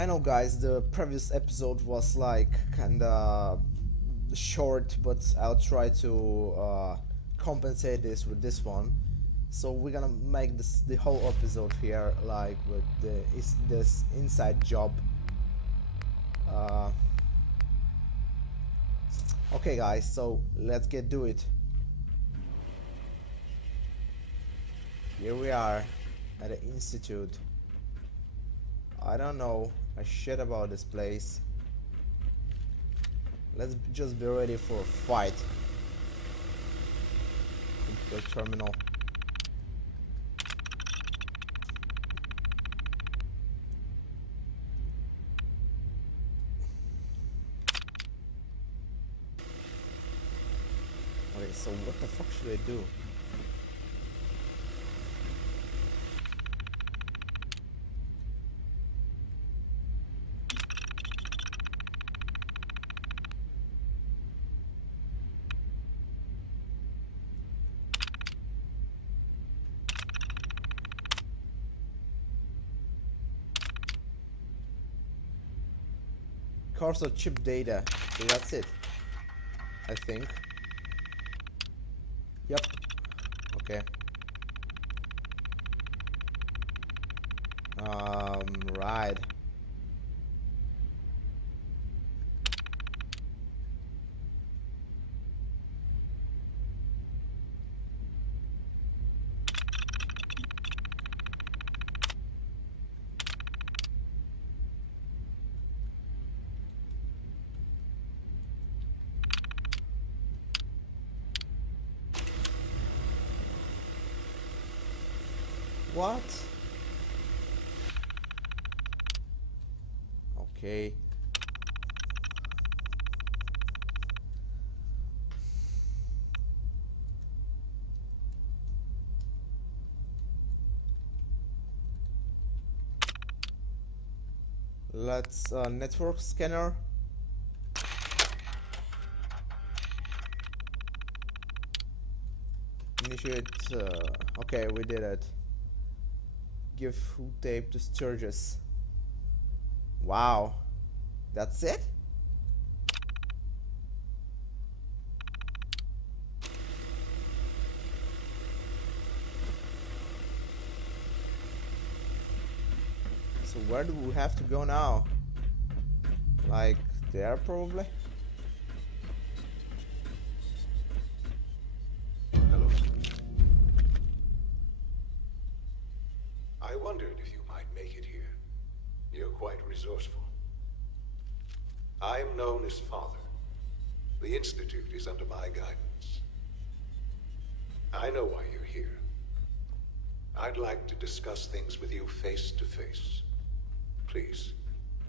I know, guys, the previous episode was like kinda short, but I'll try to compensate this with this one. So we're gonna make the whole episode here like with this inside job. Uh, okay, guys, so let's get do it. Here we are at the institute. I don't know a shit about this place. Let's just be ready for a fight. The terminal. Okay, so what the fuck should I do? Cursor chip data. So that's it. I think. Yep. Okay. Right. What? Okay. Let's network scanner. Initiate. Okay, we did it. Give food tape to Sturgis. Wow. That's it? So where do we have to go now? Like there probably? Hello. I wondered if you might make it here. You're quite resourceful. I'm known as Father. The Institute is under my guidance. I know why you're here. I'd like to discuss things with you face to face. Please,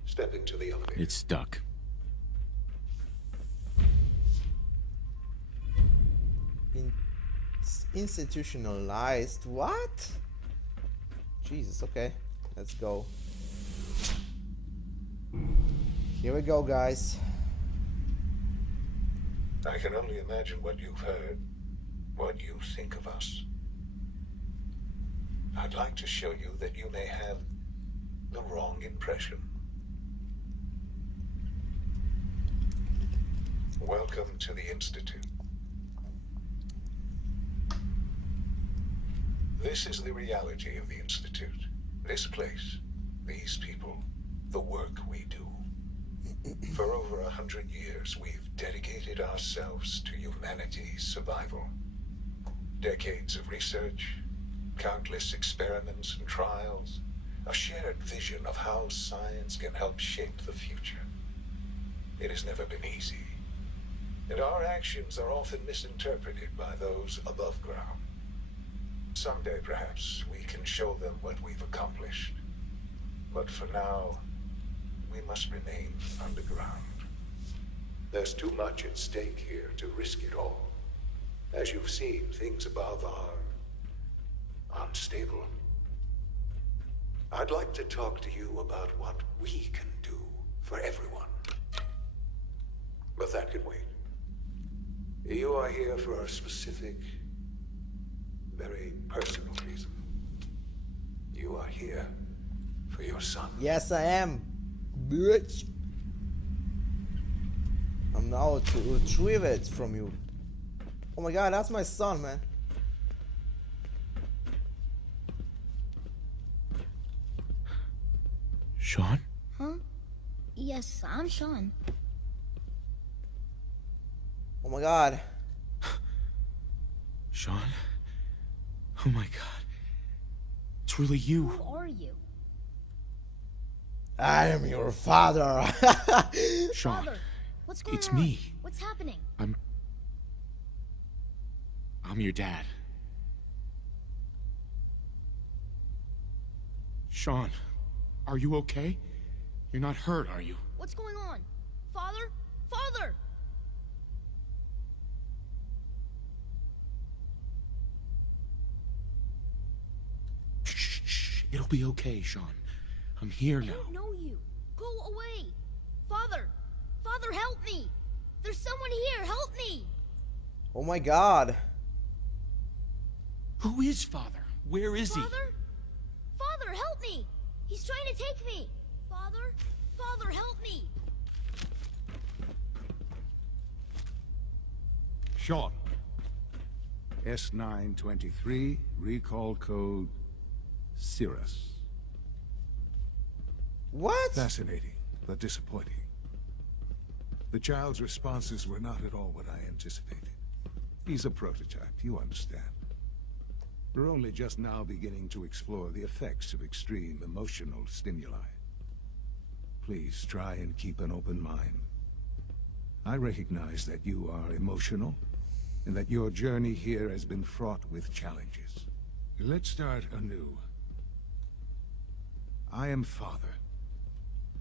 step into the elevator. It's stuck. Institutionalized? What? Jesus, okay. Let's go. Here we go, guys. I can only imagine what you've heard, what you think of us. I'd like to show you that you may have the wrong impression. Welcome to the Institute. This is the reality of the Institute. This place, these people, the work we do. For over 100 years, we've dedicated ourselves to humanity's survival. Decades of research, countless experiments and trials, a shared vision of how science can help shape the future. It has never been easy, and our actions are often misinterpreted by those above ground. Someday, perhaps, we can show them what we've accomplished. But for now, we must remain underground. There's too much at stake here to risk it all. As you've seen, things above are unstable. I'd like to talk to you about what we can do for everyone. But that can wait. You are here for a specific, very personal reason. You are here for your son. Yes, I am. bitch. I'm now to retrieve it from you. Oh my god, that's my son, man. Sean? Huh? Yes, I'm Sean. Oh my god. Sean? Oh my god. It's really you. Who are you? I am your father. Sean. Father, what's going It's on? me. What's happening? I'm your dad. Sean, are you okay? You're not hurt, are you? What's going on? Father? Father! Shh. It'll be okay, Sean. I'm here I now. don't know you. Go away. Father! Father, help me! There's someone here. Help me! Oh my god. Who is Father? Where is he? Father? Father, help me! He's trying to take me! Father? Father, help me! Sean. S923, recall code Cirrus. What? Fascinating, but disappointing. The child's responses were not at all what I anticipated. He's a prototype, you understand. We're only just now beginning to explore the effects of extreme emotional stimuli. Please try and keep an open mind. I recognize that you are emotional, and that your journey here has been fraught with challenges. Let's start anew. I am Father.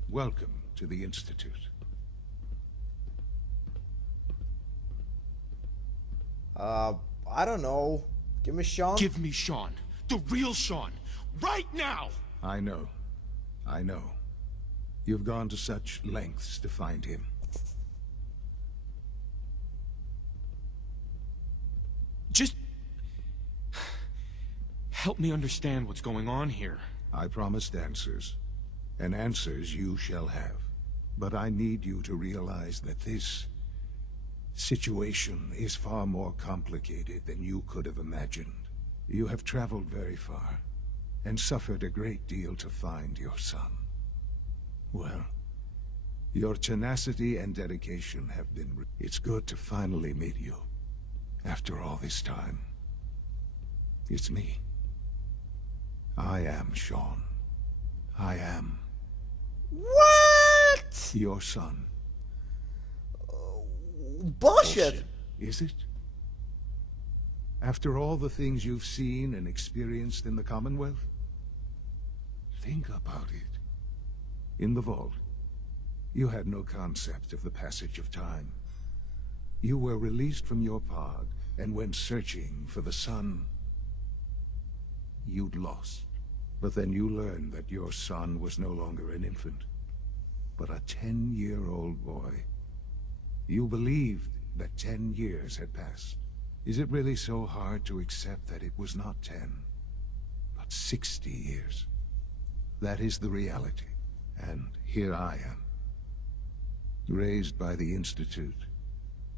Welcome to the Institute. I don't know. Give me Sean. Give me Sean. The real Sean. Right now! I know. I know. You've gone to such lengths to find him. Just... help me understand what's going on here. I promised answers, and answers you shall have. But I need you to realize that this situation is far more complicated than you could have imagined. You have traveled very far, and suffered a great deal to find your son. Well, your tenacity and dedication have been... It's good to finally meet you, after all this time. It's me. I am Sean. I am... What? your son. Bullshit. Is it? After all the things you've seen and experienced in the Commonwealth? Think about it. In the vault, you had no concept of the passage of time. You were released from your pod and went searching for the son you'd lost. But then you learned that your son was no longer an infant, but a 10-year-old boy. You believed that 10 years had passed. Is it really so hard to accept that it was not 10, but 60 years? That is the reality. And here I am, raised by the Institute,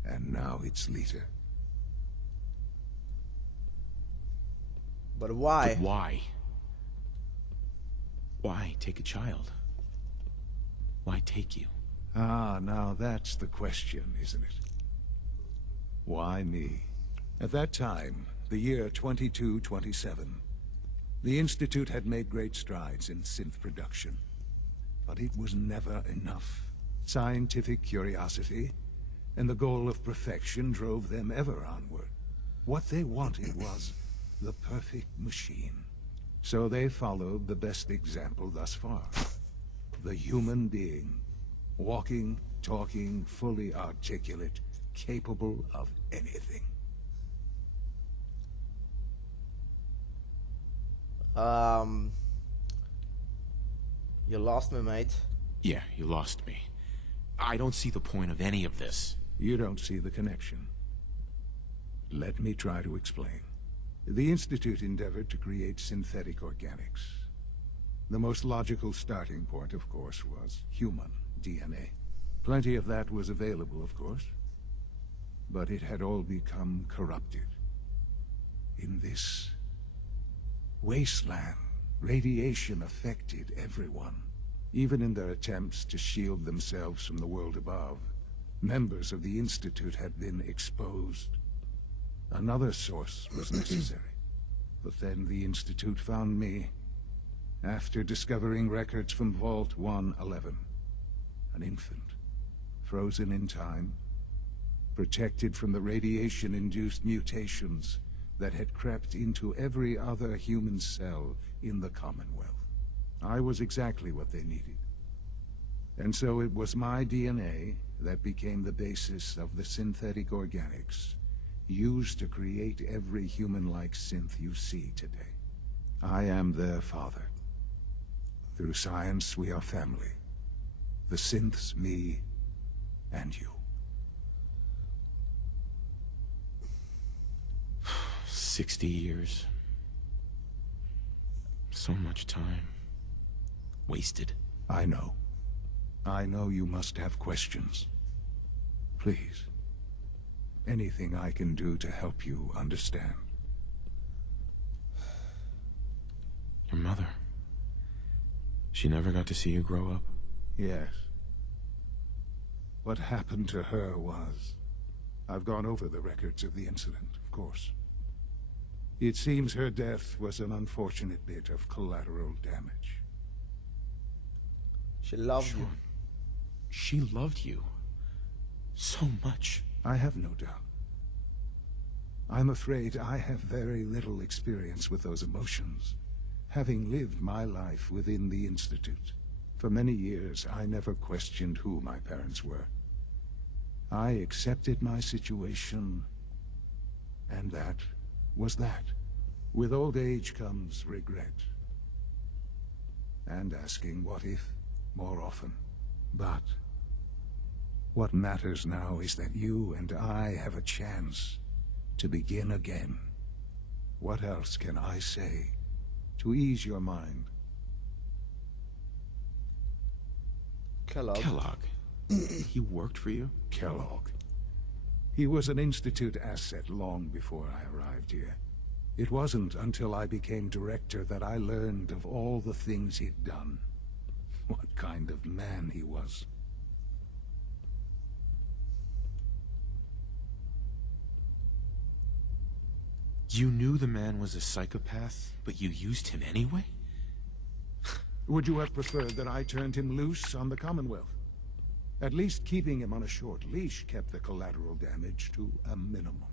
and now its leader. But why? But why? Why take a child? Why take you? Ah, now that's the question, isn't it? Why me? At that time, the year 2227, the Institute had made great strides in synth production. But it was never enough. Scientific curiosity and the goal of perfection drove them ever onward. What they wanted was the perfect machine. So they followed the best example thus far. The human being. Walking, talking, fully articulate, capable of anything. You lost me, mate. Yeah, you lost me. I don't see the point of any of this. You don't see the connection. Let me try to explain. The Institute endeavored to create synthetic organics. The most logical starting point, of course, was human DNA. Plenty of that was available, of course. But it had all become corrupted. In this wasteland, radiation affected everyone. Even in their attempts to shield themselves from the world above, members of the Institute had been exposed. Another source was necessary. But then the Institute found me, after discovering records from Vault 111. An infant, frozen in time, protected from the radiation-induced mutations that had crept into every other human cell in the Commonwealth. I was exactly what they needed. And so it was my DNA that became the basis of the synthetic organics used to create every human-like synth you see today. I am their father. Through science, we are family. The synths, me, and you. 60 years. So much time. Wasted. I know. I know you must have questions. Please. Anything I can do to help you understand. Your mother. She never got to see you grow up? Yes. What happened to her was... I've gone over the records of the incident, of course. It seems her death was an unfortunate bit of collateral damage. She loved you. Sean, she loved you. So much. I have no doubt. I'm afraid I have very little experience with those emotions, having lived my life within the Institute. For many years, I never questioned who my parents were. I accepted my situation, and that was that. With old age comes regret. And asking what if more often. But what matters now is that you and I have a chance to begin again. What else can I say to ease your mind? Kellogg. He worked for you? Kellogg. He was an Institute asset long before I arrived here. It wasn't until I became director that I learned of all the things he'd done. What kind of man he was. You knew the man was a psychopath, but you used him anyway? Would you have preferred that I turned him loose on the Commonwealth? At least keeping him on a short leash kept the collateral damage to a minimum.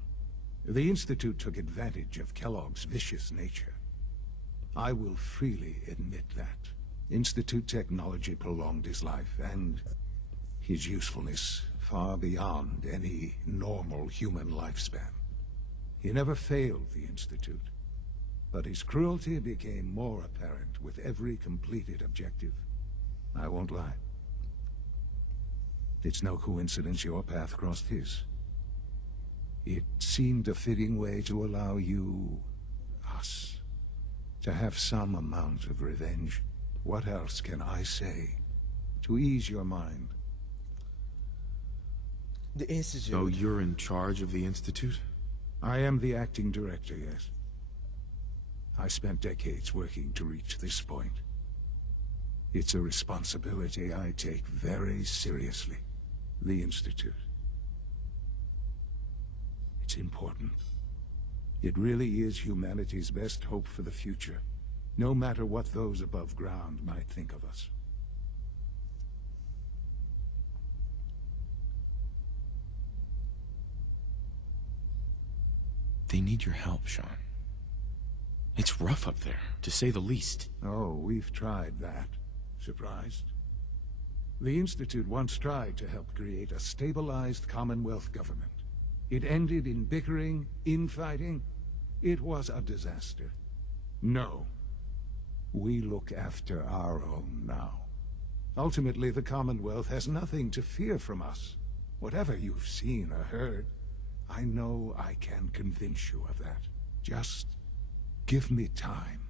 The Institute took advantage of Kellogg's vicious nature. I will freely admit that. Institute technology prolonged his life, and his usefulness far beyond any normal human lifespan. He never failed the Institute, but his cruelty became more apparent with every completed objective. I won't lie. It's no coincidence your path crossed his. It seemed a fitting way to allow you, us, to have some amount of revenge. What else can I say to ease your mind? The Institute. So you're in charge of the Institute? I am the acting director, yes. I spent decades working to reach this point. It's a responsibility I take very seriously. The Institute. It's important. It really is humanity's best hope for the future, no matter what those above ground might think of us. They need your help, Sean. It's rough up there, to say the least. Oh, we've tried that. Surprised? The Institute once tried to help create a stabilized Commonwealth government. It ended in bickering, infighting. It was a disaster. No. We look after our own now. Ultimately, the Commonwealth has nothing to fear from us. Whatever you've seen or heard, I know I can convince you of that. Just give me time,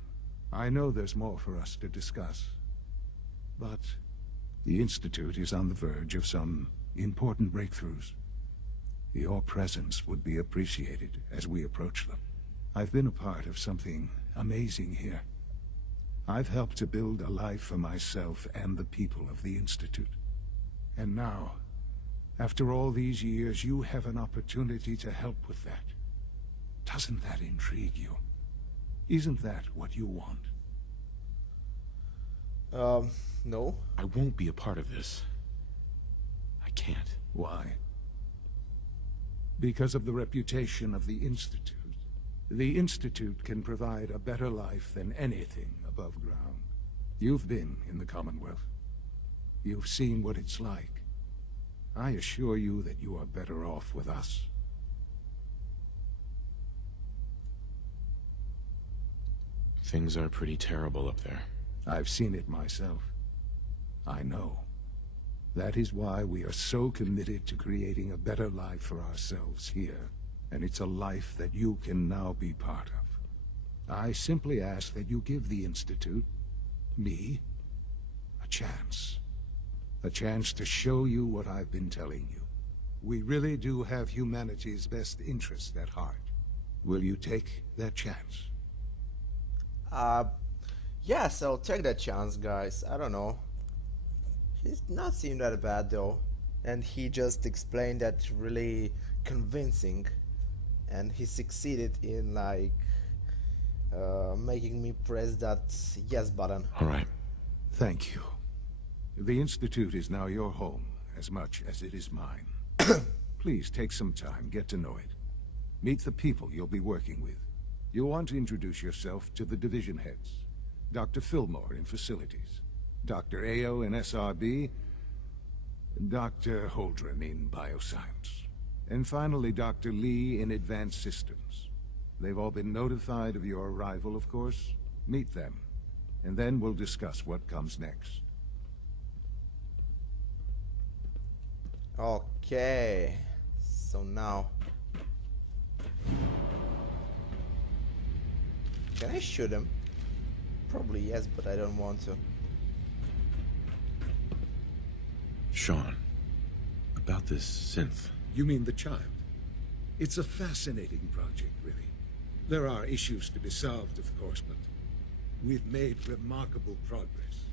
I know there's more for us to discuss, but the Institute is on the verge of some important breakthroughs. Your presence would be appreciated as we approach them. I've been a part of something amazing here. I've helped to build a life for myself and the people of the Institute. And now, after all these years, you have an opportunity to help with that. Doesn't that intrigue you? Isn't that what you want? No. I won't be a part of this. I can't. Why? Because of the reputation of the Institute. The Institute can provide a better life than anything above ground. You've been in the Commonwealth. You've seen what it's like. I assure you that you are better off with us. Things are pretty terrible up there. I've seen it myself. I know. That is why we are so committed to creating a better life for ourselves here. And it's a life that you can now be part of. I simply ask that you give the Institute, me, a chance. A chance to show you what I've been telling you. We really do have humanity's best interest at heart. Will you take that chance? Yes, I'll take that chance, guys. I don't know. He's not seem that bad though. And he just explained that really convincing. And he succeeded in like making me press that yes button. All right. Thank you. The Institute is now your home as much as it is mine. Please take some time, get to know it. Meet the people you'll be working with. You'll want to introduce yourself to the division heads. Dr. Fillmore in facilities, Dr. Ayo in SRB, Dr. Holdren in bioscience, and finally Dr. Lee in advanced systems. They've all been notified of your arrival, of course. Meet them, and then we'll discuss what comes next. Okay, so now can I shoot him? Probably yes, but I don't want to. Sean, about this synth. You mean the child? It's a fascinating project, really. There are issues to be solved, of course, but we've made remarkable progress.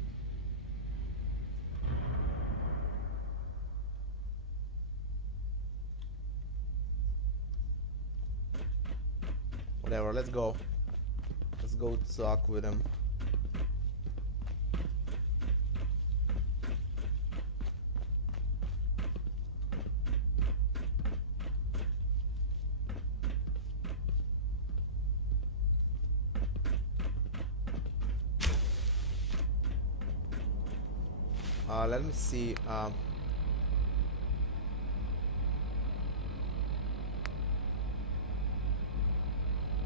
Whatever, let's go. Let's go talk with him. Let me see.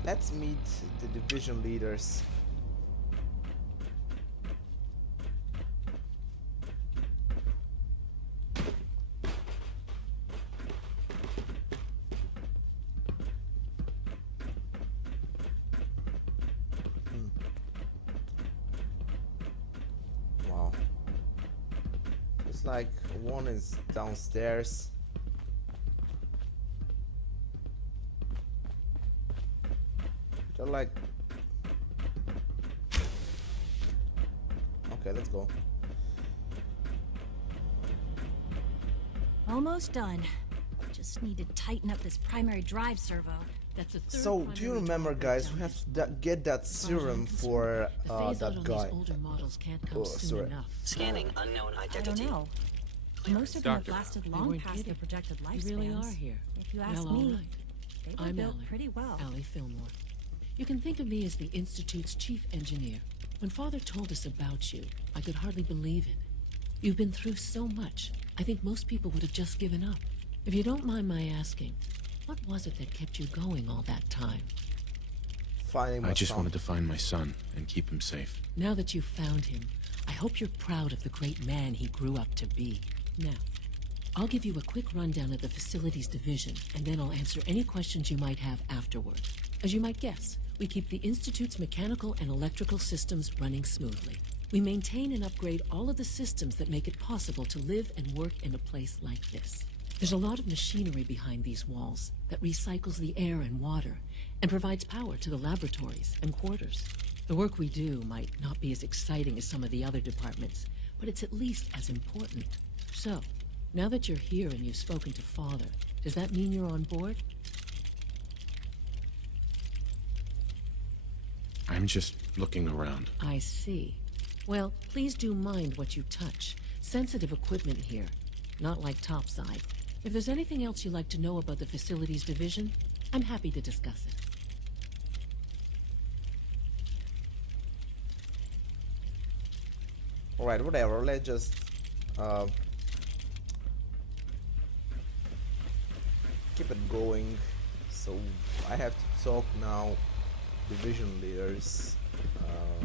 Let's meet the division leaders. Wow. Looks like one is downstairs. They're like... Okay, let's go. Almost done. Just need to tighten up this primary drive servo. That's a third So, do you primary remember, drive guys, breakdown we have this to get that As far as I'm serum concerned, for the phase out that on guy. these older models can't come Oh, soon sorry. enough. Scanning unknown I identity. don't know. Most of them have Doctor. lasted They long weren't past kidding. their projected lifespans. You really are here. If you ask Well, me, all right. they were I'm built Allie. pretty well. Allie Fillmore. You can think of me as the Institute's chief engineer. When Father told us about you, I could hardly believe it. You've been through so much, I think most people would have just given up. If you don't mind my asking, what was it that kept you going all that time? Finding my I just son. wanted to find my son and keep him safe. Now that you've found him, I hope you're proud of the great man he grew up to be. Now, I'll give you a quick rundown of the facilities division, and then I'll answer any questions you might have afterward. As you might guess, We keep the Institute's mechanical and electrical systems running smoothly. We maintain and upgrade all of the systems that make it possible to live and work in a place like this. There's a lot of machinery behind these walls that recycles the air and water and provides power to the laboratories and quarters. The work we do might not be as exciting as some of the other departments, but it's at least as important. So, now that you're here and you've spoken to Father, does that mean you're on board? I'm just looking around. I see. Well, please do mind what you touch. Sensitive equipment here, not like topside. If there's anything else you'd like to know about the facilities division, I'm happy to discuss it. Alright, whatever, let's just keep it going. So I have to talk now, division leaders.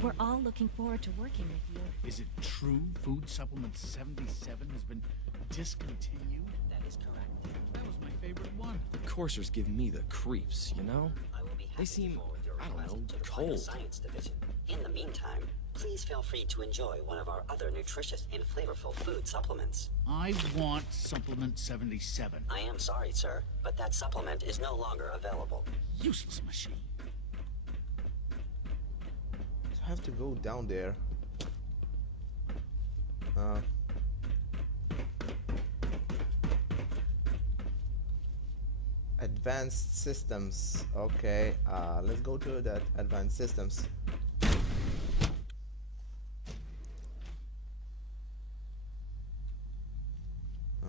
We're all looking forward to working with you. Is it true Food Supplement 77 has been discontinued? That is correct. That was my favorite one. Coursers give me the creeps, you know? I will be happy They to seem, forward your I don't request know, to the cold. Science Division. In the meantime, please feel free to enjoy one of our other nutritious and flavorful food supplements. I want Supplement 77. I am sorry, sir, but that supplement is no longer available. Useless machine. I have to go down there. Advanced systems. Okay, let's go to that advanced systems.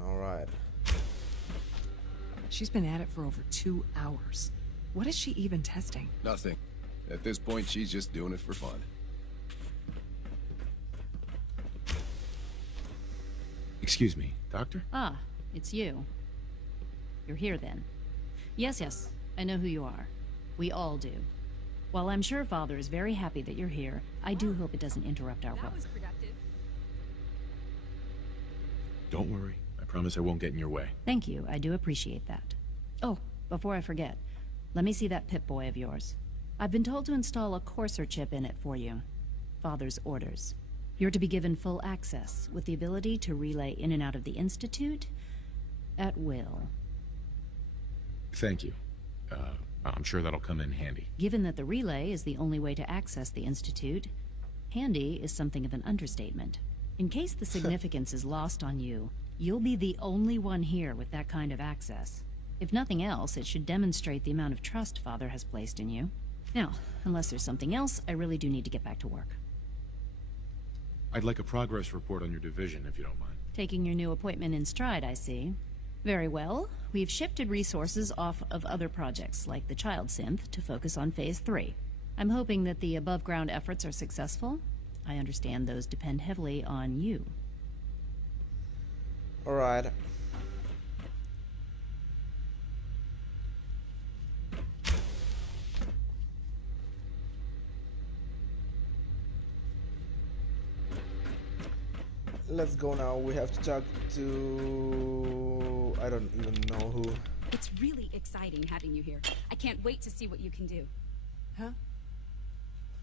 All right. She's been at it for over 2 hours. What is she even testing? Nothing. At this point, she's just doing it for fun. Excuse me, Doctor? Ah, it's you. You're here then. Yes, I know who you are. We all do. While I'm sure Father is very happy that you're here, I do hope it doesn't interrupt our work. Don't worry. I promise I won't get in your way. Thank you, I do appreciate that. Oh, before I forget, let me see that Pip-Boy of yours. I've been told to install a Courser chip in it for you. Father's orders. You're to be given full access, with the ability to relay in and out of the Institute at will. Thank you. I'm sure that'll come in handy. Given that the relay is the only way to access the Institute, handy is something of an understatement. In case the significance is lost on you, you'll be the only one here with that kind of access. If nothing else, it should demonstrate the amount of trust Father has placed in you. Now, unless there's something else, I really do need to get back to work. I'd like a progress report on your division, if you don't mind. Taking your new appointment in stride, I see. Very well. We've shifted resources off of other projects, like the Child Synth, to focus on Phase 3. I'm hoping that the above-ground efforts are successful. I understand those depend heavily on you. Alright. Let's go now. We have to talk to... I don't even know who. It's really exciting having you here. I can't wait to see what you can do. Huh?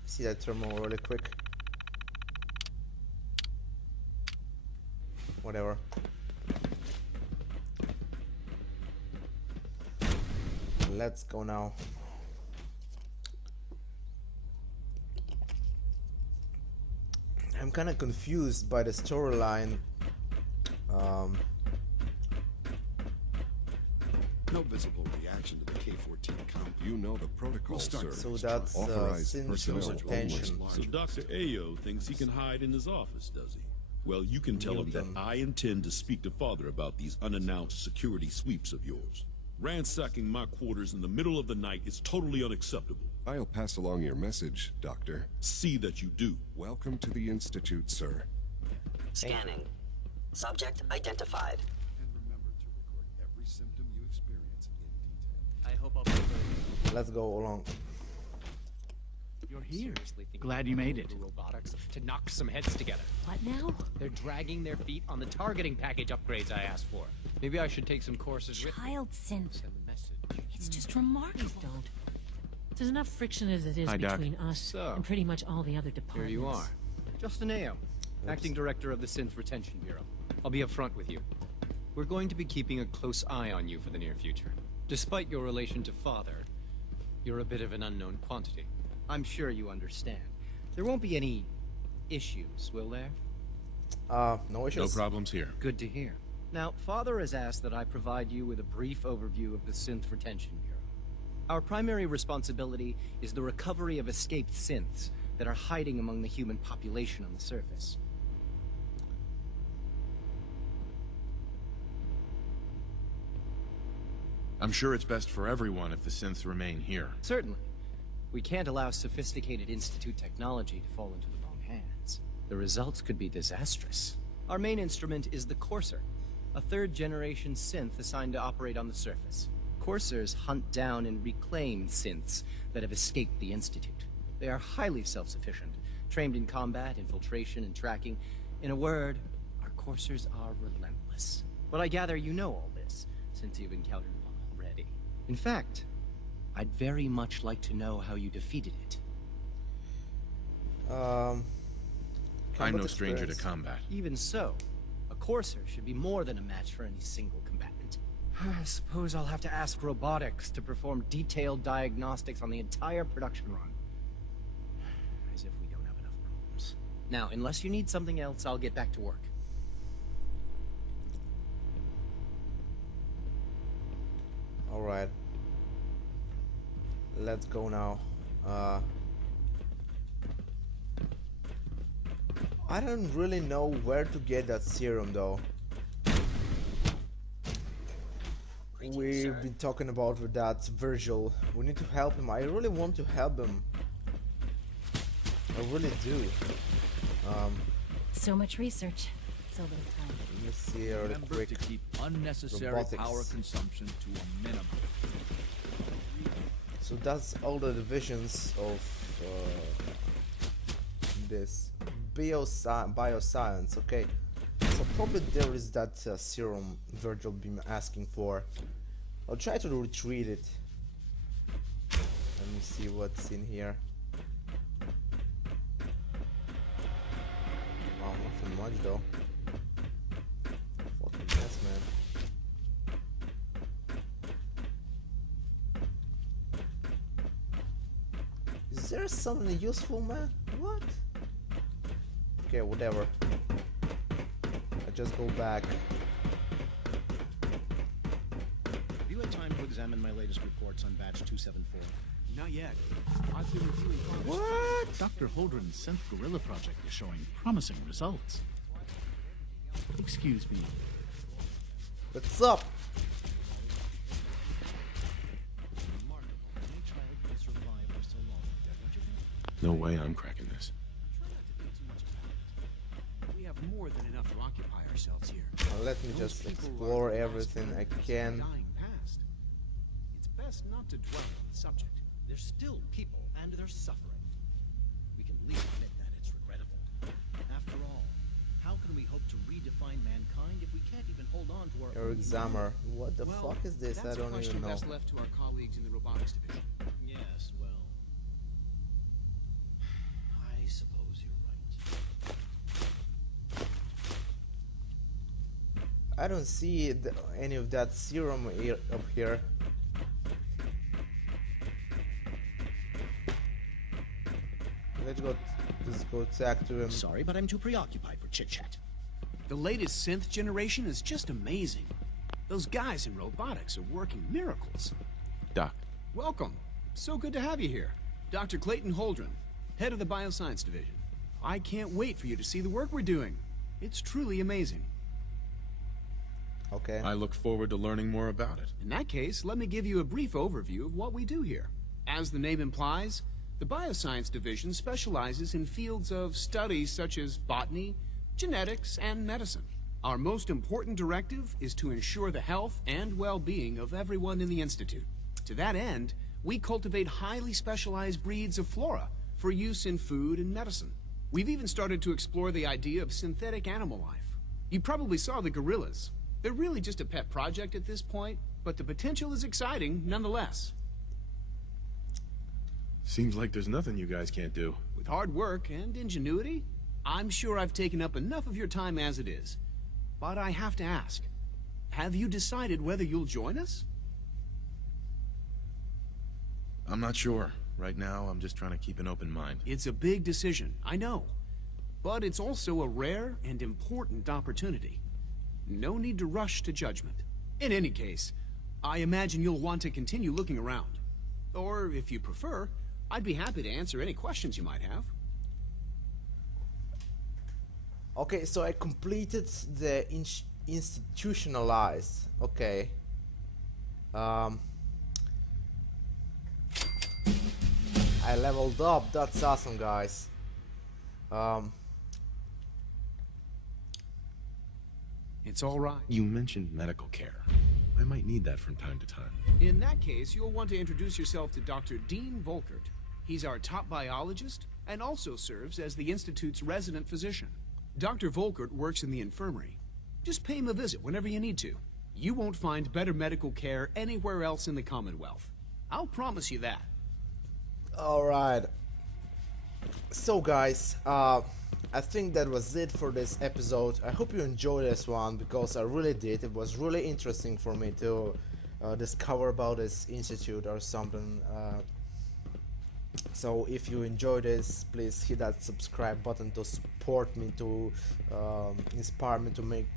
See that terminal really quick. Whatever. Let's go now. I'm kind of confused by the storyline. No visible reaction to the K-14 comp. You know the protocol, sir. So that's since attention. So Dr. Ayo thinks he can hide in his office, does he? Well, you can tell him that I intend to speak to Father about these unannounced security sweeps of yours. Ransacking my quarters in the middle of the night is totally unacceptable. I'll pass along your message, Doctor. See that you do. Welcome to the Institute, sir. Scanning. Subject identified. And remember to record every symptom you experience in detail. I hope I'll be Let's go along. You're here. Glad you made it. Robotics to knock some heads together. What now? They're dragging their feet on the targeting package upgrades I asked for. Maybe I should take some courses with me. Child Synth. Send the message. It's just remarkable. Don't. There's enough friction as it is Hi, Doc. between us and pretty much all the other Here departments. you are. Justin Ayo, Acting Director of the Synth Retention Bureau. I'll be upfront with you. We're going to be keeping a close eye on you for the near future. Despite your relation to Father, you're a bit of an unknown quantity. I'm sure you understand. There won't be any issues, will there? No issues. No problems here. Good to hear. Now, Father has asked that I provide you with a brief overview of the Synth Retention Bureau. Our primary responsibility is the recovery of escaped synths that are hiding among the human population on the surface. I'm sure it's best for everyone if the synths remain here. Certainly. We can't allow sophisticated Institute technology to fall into the wrong hands. The results could be disastrous. Our main instrument is the Courser, a third-generation synth assigned to operate on the surface. Coursers hunt down and reclaim synths that have escaped the Institute. They are highly self-sufficient, trained in combat, infiltration, and tracking. In a word, our Coursers are relentless. But I gather you know all this, since you've encountered one already. In fact, I'd very much like to know how you defeated it. I'm no stranger to combat. Even so, a Courser should be more than a match for any single combatant. I suppose I'll have to ask robotics to perform detailed diagnostics on the entire production run. As if we don't have enough problems. Now, unless you need something else, I'll get back to work. Alright. Let's go now. I don't really know where to get that serum though. We've been talking about with that Virgil. We need to help him. I really want to help him. I really do. So much research, so little time. Let me see really Remember quick. to keep unnecessary Robotics. power consumption to a minimum. So that's all the divisions of this bioscience. Okay, so probably there is that serum Virgil been asking for. I'll try to retrieve it. Let me see what's in here. Wow, nothing much though. Fucking mess, man. Is there something useful, man? What? Okay, whatever. I just go back. Have you had time to examine my latest reports on batch 274? Not yet. I've been reviewing files. What? Dr. Holdren's Synth Gorilla project is showing promising results. Excuse me. What's up? No way I'm cracking this. We have more than enough to occupy ourselves here. Let me just explore everything I can. Dying past. It's best not to dwell on the subject. There's still people and they're suffering. We can at least admit that it's regrettable. After all, how can we hope to redefine mankind if we can't even hold on to our Your own examiner. What the fuck is this? I don't even know. That's a question best left to our colleagues in the robotics division. Yes, well, I suppose you're right. I don't see any of that serum up here. Let's go talk to him. Sorry, but I'm too preoccupied for chit-chat. The latest synth generation is just amazing. Those guys in robotics are working miracles. Doc. Welcome. So good to have you here. Dr. Clayton Holdren, head of the Bioscience Division. I can't wait for you to see the work we're doing. It's truly amazing. Okay. I look forward to learning more about it. In that case, let me give you a brief overview of what we do here. As the name implies, the Bioscience Division specializes in fields of studies such as botany, genetics, and medicine. Our most important directive is to ensure the health and well-being of everyone in the Institute. To that end, we cultivate highly specialized breeds of flora for use in food and medicine. We've even started to explore the idea of synthetic animal life. You probably saw the gorillas. They're really just a pet project at this point, but the potential is exciting nonetheless. Seems like there's nothing you guys can't do. With hard work and ingenuity, I'm sure I've taken up enough of your time as it is. But I have to ask, have you decided whether you'll join us? I'm not sure. Right now, I'm just trying to keep an open mind. It's a big decision, I know. But it's also a rare and important opportunity. No need to rush to judgment. In any case, I imagine you'll want to continue looking around. Or, if you prefer, I'd be happy to answer any questions you might have. Okay, so I completed the institutionalized. Okay. I leveled up. That's awesome, guys. It's all right. You mentioned medical care. I might need that from time to time. In that case, you'll want to introduce yourself to Dr. Dean Volkert. He's our top biologist and also serves as the Institute's resident physician. Dr. Volkert works in the infirmary. Just pay him a visit whenever you need to. You won't find better medical care anywhere else in the Commonwealth. I'll promise you that. Alright. So guys, I think that was it for this episode. I hope you enjoyed this one, because I really did. It was really interesting for me to discover about this institute or something. So if you enjoyed this, please hit that subscribe button to support me, to inspire me to make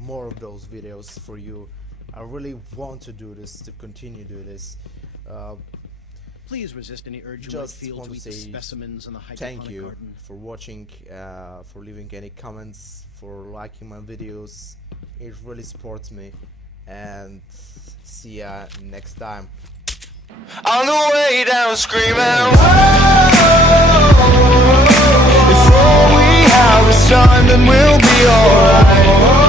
more of those videos for you. I really want to do this, to continue to do this. Please resist any urge you might feel to eat the specimens in the hydroponic thank you garden. for watching, for leaving any comments, for liking my videos. It really supports me, and see ya next time. On the way down screaming, whoa, if all we have is time, then we'll be alright.